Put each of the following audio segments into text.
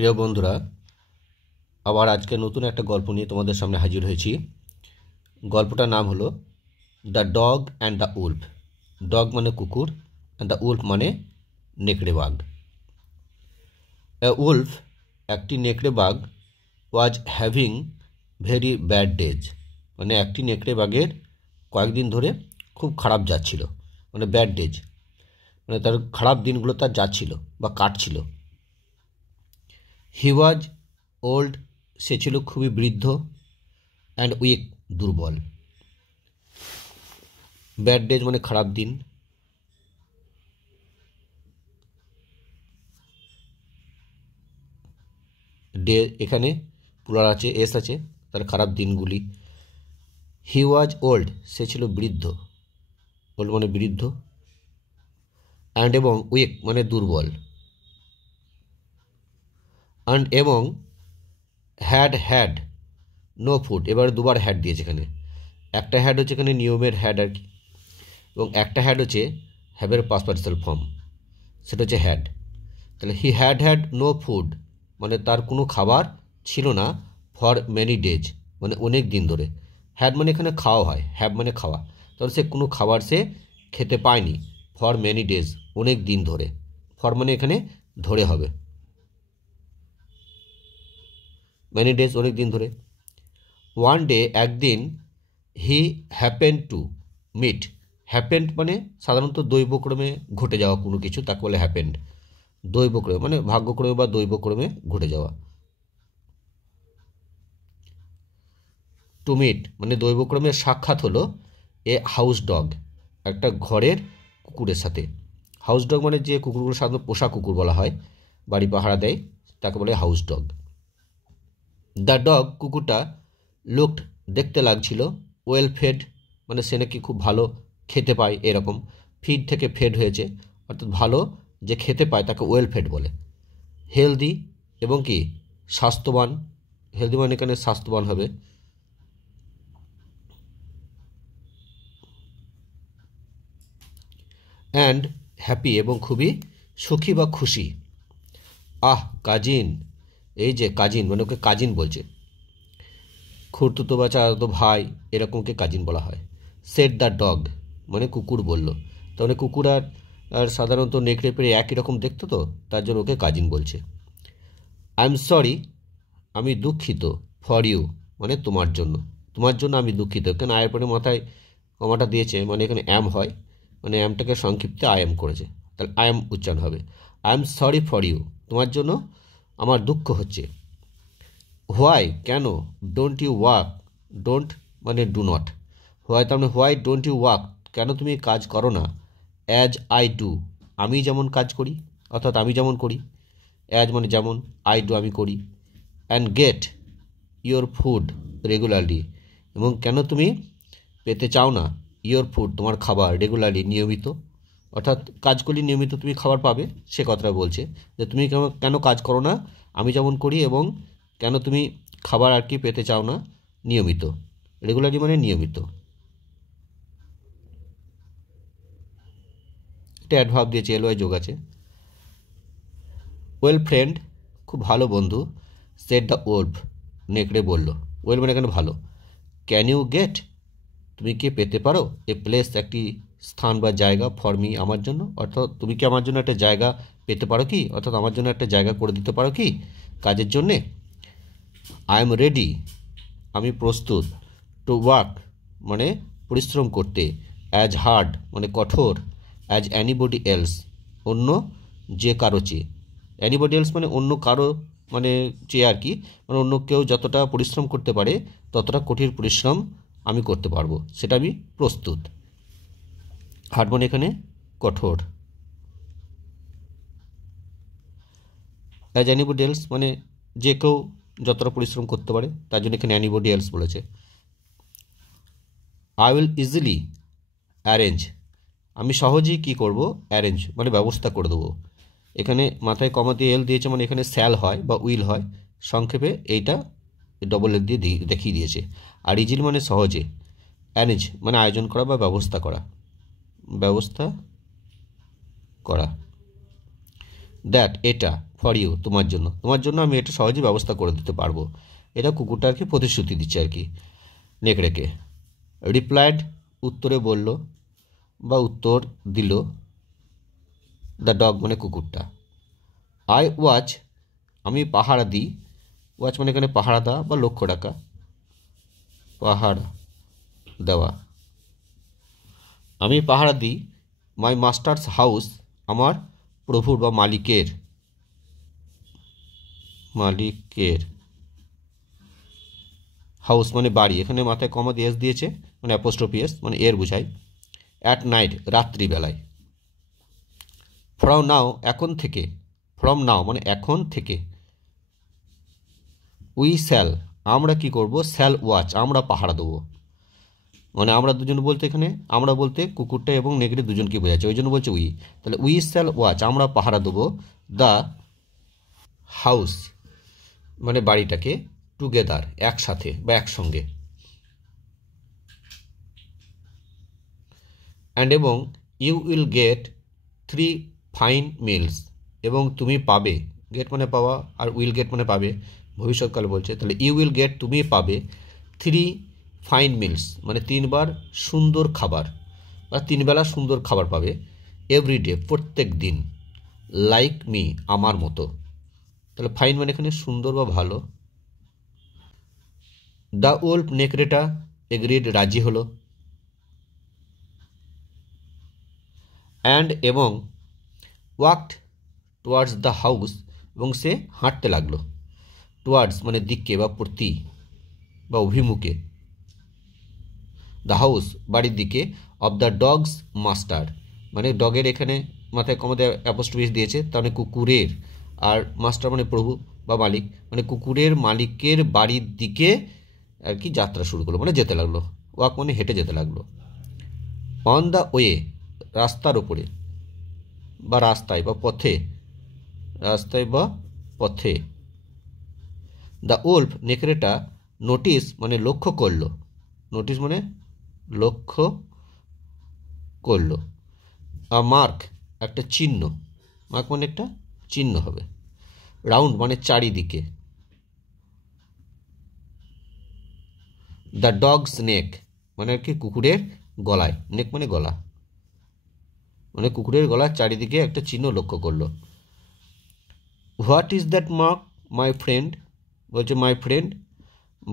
প্রিয় বন্ধুরা, আবার আজকে নতুন একটা গল্প নিয়ে তোমাদের সামনে হাজির হয়েছি। গল্পটার নাম হলো the dog and the Wolf. Dog মানে কুকুর, অ্যান্ড দ্য উলফ মানে নেকড়ে বাঘ। উলফ, একটি নেকড়ে বাঘ, was having very bad days. মানে একটি নেকড়ে বাঘের কয়েকদিন ধরে খুব খারাপ যাচ্ছিল, মানে ব্যাড ডেজ, মানে তার খারাপ দিনগুলো তার যাচ্ছিল বা কাটছিল। হি ওয়াজ ওল্ড, সে ছিল খুবই বৃদ্ধ, অ্যান্ড উইক, দুর্বল। ব্যাড ডেজ মানে খারাপ দিন, ডে এখানে প্লুরাল আছে, এস আছে, তার খারাপ দিনগুলি। হি ওয়াজ ওল্ড, সে ছিল বৃদ্ধ, ওল্ড মানে বৃদ্ধ, অ্যান্ড এবং উইক মানে দুর্বল, অ্যান্ড এবং হ্যাড নো ফুড। এবারে দুবার হ্যাড দিয়েছে এখানে। একটা হ্যাড হচ্ছে এখানে নিয়মের হ্যাড আর কি, এবং একটা হ্যাড হচ্ছে হ্যাভের পাস্ট পার্টিসিপাল ফর্ম, সেটা হচ্ছে হ্যাড। তাহলে হি হ্যাড নো ফুড মানে তার কোনো খাবার ছিল না, ফর মেনি ডেজ মানে অনেক দিন ধরে। হ্যাড মানে এখানে খাওয়া হয়, হ্যাভ মানে খাওয়া, তাহলে সে কোনো খাবার সে খেতে পায়নি, ফর মেনি ডেজ অনেক দিন ধরে। ফর মানে এখানে ধরে হবে, মেনি ডেজ অনেক দিন ধরে। ওয়ান ডে একদিন, হি হ্যাপেন টু মিট। হ্যাপেন্ড মানে সাধারণত দৈবক্রমে ঘটে যাওয়া কোনো কিছু, তাকে বলে হ্যাপেন্ড। দৈবক্রমে মানে ভাগ্যক্রমে বা দৈবক্রমে ঘটে যাওয়া। টু মিট মানে দৈবক্রমে সাক্ষাৎ হলো এ হাউস ডগ, একটা ঘরের কুকুরের সাথে। হাউস ডগ মানে যে কুকুরগুলো সাধারণত পোষা কুকুর বলা হয়, বাড়ি পাহারা দেয়, তাকে বলে হাউস ডগ। দ্য ডগ কুকুরটা লুকড দেখতে লাগছিল, ওয়েল ফেড মানে সে নাকি খুব ভালো খেতে পায়, এরকম। ফিড থেকে ফেড হয়েছে, অর্থাৎ ভালো যে খেতে পায় তাকে ওয়েল ফেড বলে। হেলদি এবং কি স্বাস্থ্যবান, হেলদি মানে এখানে স্বাস্থ্যবান হবে। অ্যান্ড হ্যাপি এবং খুবই সুখী বা খুশি। কাজিন, এই যে কাজিন মানে ওকে কাজিন বলছে, খুড়তুতো বা চাচাতো ভাই এরকমকে কাজিন বলা হয়। সেট দ্য ডগ মানে কুকুর বলল, তাহলে কুকুর আর সাধারণত নেকড়ে পেড়ে একই রকম দেখতো, তো তার জন্য ওকে কাজিন বলছে। আই এম সরি, আমি দুঃখিত, ফর ইউ মানে তোমার জন্য, তোমার জন্য আমি দুঃখিত। কেন আয়ের পরে মাথায় কমাটা দিয়েছে, মানে এখানে অ্যাম হয়, মানে অ্যামটাকে সংক্ষিপ্তে আই এম করেছে, তাহলে আই এম উচ্চারণ হবে। I am sorry for you, তোমার জন্য আমার দুঃখ হচ্ছে। হোয়াই কেন, ডোন্ট ইউ ওয়াক, ডোন্ট মানে ডু নট, হোয়াই তার মানে হোয়াই ডোন্ট ইউ ওয়াক, কেন তুমি কাজ করো না, অ্যাজ আই ডু আমি যেমন কাজ করি, অর্থাৎ আমি যেমন করি, অ্যাজ মানে যেমন, আই ডু আমি করি, and get your food regularly এবং কেন তুমি পেতে চাও না, ইয়োর ফুড তোমার খাবার, রেগুলারলি নিয়মিত, অর্থাৎ কাজ করলে নিয়মিত তুমি খাবার পাবে, সে কথাটা বলছে যে তুমি কেন কাজ করো না আমি যেমন করি, এবং কেন তুমি খাবার আর কি পেতে চাও না নিয়মিত। রেগুলারলি মানে নিয়মিত, এটা অ্যাডভার্ব দিয়েছে, এলওয়াই যোগ আছে। ওয়েল ফ্রেন্ড খুব ভালো বন্ধু, সেড দ্য ওলফ নেকড়ে বলল। ওয়েল মানে এখানে ভালো। ক্যান ইউ গেট তুমি কি পেতে পারো, এ প্লেস একটি স্থান বা জায়গা, ফর মি আমার জন্য, অর্থাৎ তুমি কি আমার জন্য একটা জায়গা পেতে পারো কি, অর্থাৎ আমার জন্য একটা জায়গা করে দিতে পারো কি কাজের জন্যে। আই এম রেডি আমি প্রস্তুত, টু ওয়ার্ক মানে পরিশ্রম করতে, অ্যাজ হার্ড মানে কঠোর, অ্যাজ অ্যানিবডি এলস অন্য যে কারো চেয়ে। অ্যানিবডি এলস মানে অন্য কারো মানে চেয়ে আর কি, মানে অন্য কেউ যতটা পরিশ্রম করতে পারে ততটা কঠিন পরিশ্রম আমি করতে পারবো, সেটা আমি প্রস্তুত। হার্ড মানে এখানে কঠোর। অ্যাজ অ্যানিবডি এলস মানে যে কেউ যতটা পরিশ্রম করতে পারে, তার জন্য এখানে অ্যানিবডি এলস বলেছে। আই উইল ইজিলি অ্যারেঞ্জ আমি সহজেই কী করব, অ্যারেঞ্জ মানে ব্যবস্থা করে দেবো। এখানে মাথায় কমা দিয়ে এল দিয়েছে, মানে এখানে স্যাল হয় বা উইল হয়, সংক্ষেপে এইটা ডবল এল দিয়ে দেখিয়ে দিয়েছে। আর ইজিলি মানে সহজে, অ্যারেঞ্জ মানে আয়োজন করা বা ব্যবস্থা করা, ব্যবস্থা করা। দ্যাট এটা ফর ইউ, তোমার জন্য আমি এটা সহজে ব্যবস্থা করে দিতে পারবো। এটা কুকুরটা আর কি প্রতিশ্রুতি দিচ্ছে আর কি নেকড়েকে। রিপ্লাইড, উত্তরে বলল বা উত্তর দিল দ্য ডগ মানে কুকুরটা। আই ওয়াচ, আমি পাহারা দিই। ওয়াচ মানে এখানে পাহারা দেওয়া বা লক্ষ্য রাখা, পাহারা দেওয়া। আমি পাহারা দিই মাই মাস্টার্স হাউস, আমার প্রভুর বা মালিকের হাউস মানে বাড়ি, এখানে মাথায় কমা দিয়ে এস দিয়েছে মানে অ্যাপোস্ট্রফি এস মানে এর বোঝায়। অ্যাট নাইট, রাত্রিবেলায়। ফ্রম নাও, এখন থেকে। ফ্রম নাও মানে এখন থেকে। উই শ্যাল, আমরা কি করব, শ্যাল ওয়াচ, আমরা পাহারা দেবো। মানে আমরা দুজন বলতে এখানে আমরা বলতে কুকুরটা এবং নেকড়ে দুজনকে বোঝাচ্ছে, ওই জন্য বলছে উই। তাহলে উই শ্যাল ওয়াচ, আমরা পাহারা দেবো দ্য হাউস মানে বাড়িটাকে, টুগেদার একসাথে বা একসঙ্গে। অ্যান্ড এবং you will get 3 fine meals, এবং তুমি পাবে, গেট মানে পাওয়া আর উইল গেট মানে পাবে, ভবিষ্যৎকালে বলছে। তাহলে ইউ উইল গেট, তুমি পাবে 3 ফাইন মিলস মানে 3 বার সুন্দর খাবার বা 3 বেলা সুন্দর খাবার পাবে। এভরিডে, প্রত্যেক দিন। লাইক মি, আমার মতো। তাহলে ফাইন মানে এখানে সুন্দর বা ভালো। দ্য ওল্ফ, নেকড়েটা এগ্রিড, রাজি হলো। অ্যান্ড এবং ওয়াকড টুয়ার্ডস দ্য হাউস, এবং সে হাঁটতে লাগলো। টুয়ার্ডস মানে দিকে বা প্রতি বা অভিমুখে। দ্য হাউস বাড়ির দিকে। অফ দ্য ডগস মাস্টার মানে ডগের এখানে মাথায় কমাতে অ্যাপোস্ট্রফি দিয়েছে, তার মানে কুকুরের, আর মাস্টার মানে প্রভু বা মালিক, মানে কুকুরের মালিকের বাড়ির দিকে আর কি যাত্রা শুরু করলো, মানে যেতে লাগলো। ওয়াক মানে হেঁটে যেতে লাগলো। অন দ্য ওয়ে, রাস্তার ওপরে বা রাস্তায় বা পথে, রাস্তায় বা পথে। দ্য ওল্ফ, নেকড়েটা নোটিস মানে লক্ষ্য করলো, নোটিস মানে লক্ষ্য করলো। আ মার্ক, একটা চিহ্ন, মার্ক মানে একটা চিহ্ন হবে। রাউন্ড মানে চারিদিকে। দ্য ডগস নেক মানে আর কি কুকুরের গলায়, নেক মানে গলা, মানে কুকুরের গলার চারিদিকে একটা চিহ্ন লক্ষ্য করলো। What is that mark my friend, বলছে মাই ফ্রেন্ড,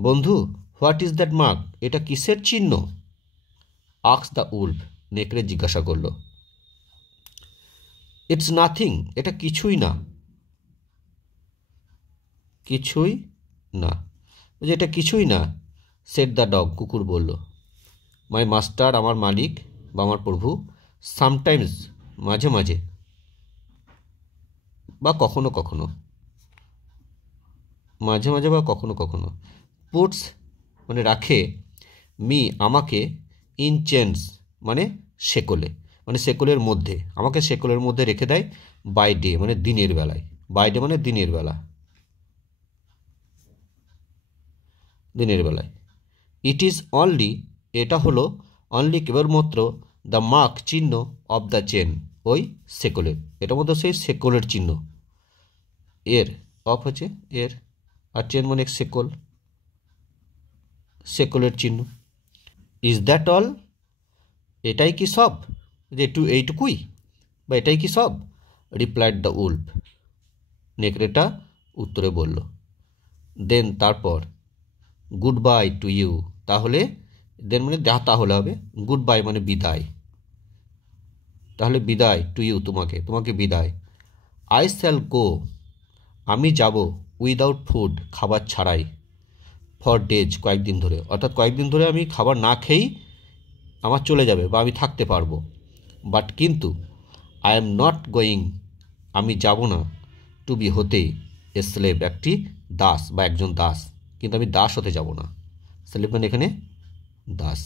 বন্ধু, হোয়াট ইজ দ্যাট মার্ক, এটা কিসের চিহ্ন? আস্ক দ্য উল্ফ, নেকড়ে জিজ্ঞাসা করলো। ইটস নাথিং, এটা কিছুই না, কিছুই না, বলছে এটা কিছুই না। সেড দ্য ডগ, কুকুর বলল। মাই মাস্টার, আমার মালিক বা আমার প্রভু, সামটাইমস মাঝে মাঝে বা কখনো কখনো, মাঝে মাঝে বা কখনো কখনো। পুটস মানে রাখে, মি আমাকে, ইন চেন্স মানে শেকলে, মানে শেকলের মধ্যে, আমাকে শেকলের মধ্যে রেখে দেয়। বাই ডে মানে দিনের বেলায়, বাই ডে মানে দিনের বেলা, দিনের বেলায়। ইট ইজ অনলি, এটা হলো, অনলি কেবলমাত্র, দ্য মার্ক চিহ্ন, অফ দ্য চেন ওই শেকলের, এটার মধ্যে সেই শেকলের চিহ্ন। এর অফ হচ্ছে এর, আর চেন মানে শেকল, শেকলের চিহ্ন। ইজ দ্যাট অল, এটাই কি সব, যে এইটুকুই বা এটাই কি সব? রিপ্লাইড দ্য উল্ফ, নেকড়েটা উত্তরে বলল। দেন তারপর, গুড বাই টু ইউ, তাহলে, দেন মানে তাহলে হবে, গুড বাই মানে বিদায়, তাহলে বিদায়, টু ইউ তোমাকে, তোমাকে বিদায়। আই শ্যাল গো, আমি যাব, উইদাউট ফুড খাবার ছাড়াই, ফর ডেজ কয়েকদিন ধরে, অর্থাৎ কয়েকদিন ধরে আমি খাবার না খেয়েই আমার চলে যাবে বা আমি থাকতে পারবো। বাট কিন্তু, আই এম নট গোয়িং, আমি যাব না, টু বি হতে, এ স্লেভ একটি দাস বা একজন দাস, কিন্তু আমি দাস হতে যাব না। স্লেভ মানে এখানে দাস।